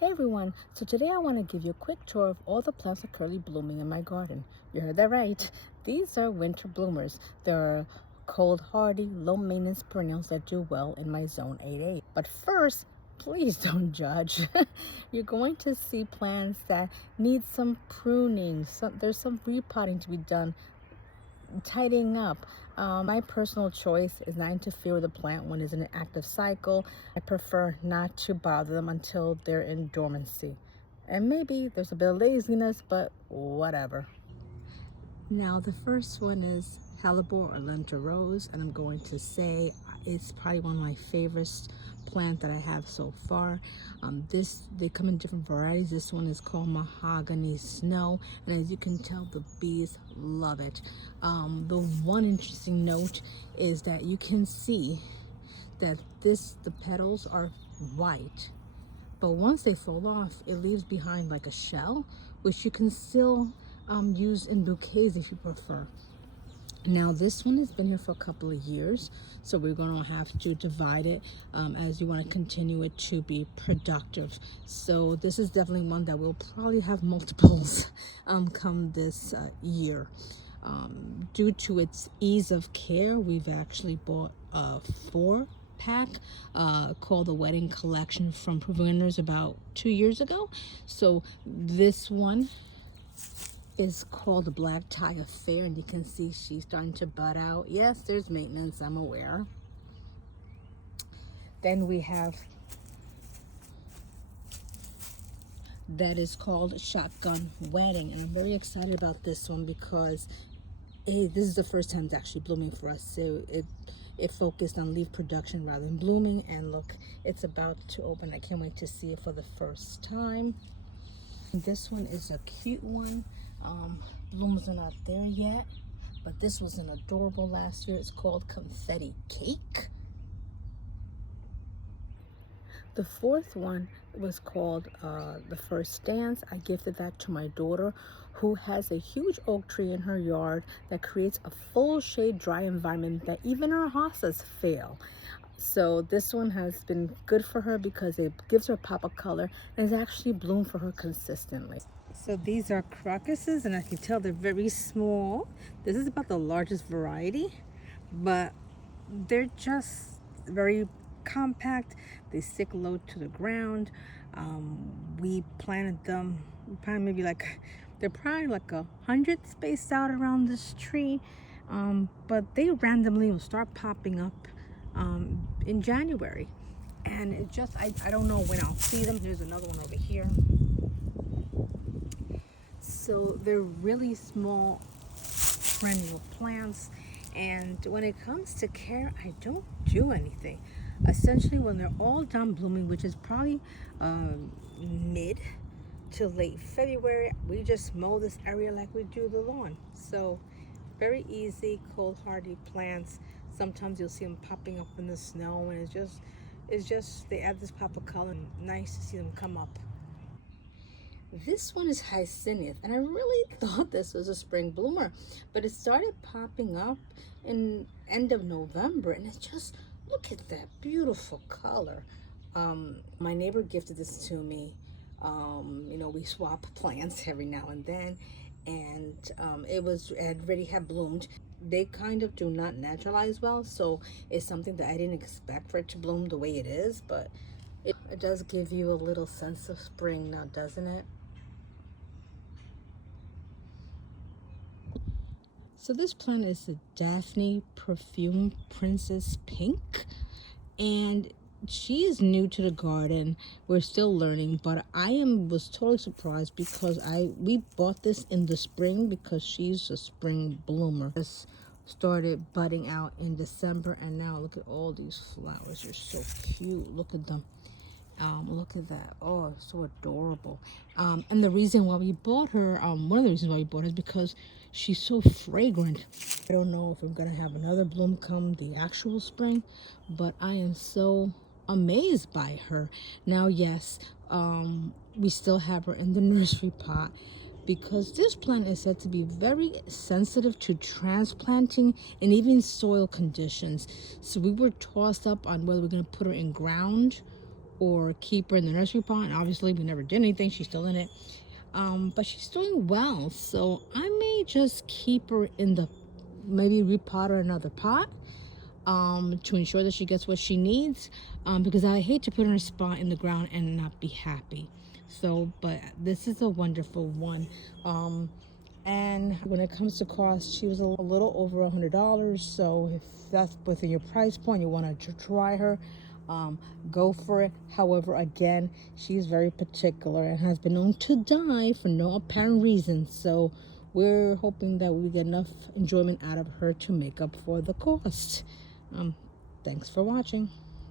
Hey everyone, so today I want to give you a quick tour of all the plants that are currently blooming in my garden. You heard that right. These are winter bloomers. They're cold hardy, low maintenance perennials that do well in my zone 8A. But first, please don't judge. You're going to see plants that need some pruning. There's some repotting to be done, tidying up. My personal choice is not to interfere with the plant when it's in an active cycle. I prefer not to bother them until they're in dormancy. And maybe there's a bit of laziness, but whatever. Now the first one is hellebore or lentil rose, and I'm going to say it's probably one of my favorites plant that I have so far. They come in different varieties. This one is called mahogany snow, and as you can tell, the bees love it. The one interesting note is that you can see that the petals are white, but once they fall off, it leaves behind like a shell, which you can still use in bouquets if you prefer. Now this one has been here for a couple of years, so we're going to have to divide it as you want to continue it to be productive. So this is definitely one that will probably have multiples come this year. Due to its ease of care, we've actually bought a 4-pack called the Wedding Collection from Winners about 2 years ago. So this one is called the Black Tie Affair, and you can see she's starting to bud out. Yes, there's maintenance, I'm aware. Then we have that is called Shotgun Wedding, and I'm very excited about this one because this is the first time it's actually blooming for us. So it focused on leaf production rather than blooming, and look, it's about to open. I can't wait to see it for the first time. This one is a cute one. Blooms are not there yet, but this was an adorable last year. It's called Confetti Cake. The fourth one was called The First Dance. I gifted that to my daughter, who has a huge oak tree in her yard that creates a full shade dry environment that even her hostas fail. So this one has been good for her because it gives her a pop of color and has actually bloomed for her consistently. So these are crocuses, and I can tell they're very small. This is about the largest variety, but they're just very compact. They stick low to the ground. We planted them probably maybe like, they're probably like 100 spaced out around this tree, but they randomly will start popping up in January, and it just I don't know when I'll see them. There's another one over here. So they're really small perennial plants, and when it comes to care, I don't do anything. Essentially, when they're all done blooming, which is probably mid to late February, we just mow this area like we do the lawn. So very easy, cold hardy plants. Sometimes you'll see them popping up in the snow, and it's just they add this pop of color, and nice to see them come up. This one is hyacinth, and I really thought this was a spring bloomer, but it started popping up in end of November, and it's just, look at that beautiful color. My neighbor gifted this to me. We swap plants every now and then, and it had already had bloomed. They kind of do not naturalize well, so it's something that I didn't expect for it to bloom the way it is, but it does give you a little sense of spring now, doesn't it? So this plant is the Daphne Perfume Princess Pink, and she is new to the garden. We're still learning, but was totally surprised because we bought this in the spring because she's a spring bloomer. Just started budding out in December, and now look at all these flowers. They're so cute. Look at them. Look at that. Oh, so adorable. And the reason why we bought her, one of the reasons why we bought her is because she's so fragrant. I don't know if I'm gonna have another bloom come the actual spring, but I am so amazed by her. Now, yes, we still have her in the nursery pot because this plant is said to be very sensitive to transplanting and even soil conditions. So we were tossed up on whether we're gonna put her in ground or keep her in the nursery pot. And obviously, we never did anything. She's still in it. But she's doing well. So I may just keep her in the, maybe repot her another pot to ensure that she gets what she needs, because I hate to put her in a spot in the ground and not be happy. So, but this is a wonderful one. And when it comes to cost, she was a little over $100. So if that's within your price point, you want to try her, go for it. However, again, she's very particular and has been known to die for no apparent reason. So we're hoping that we get enough enjoyment out of her to make up for the cost. Thanks for watching.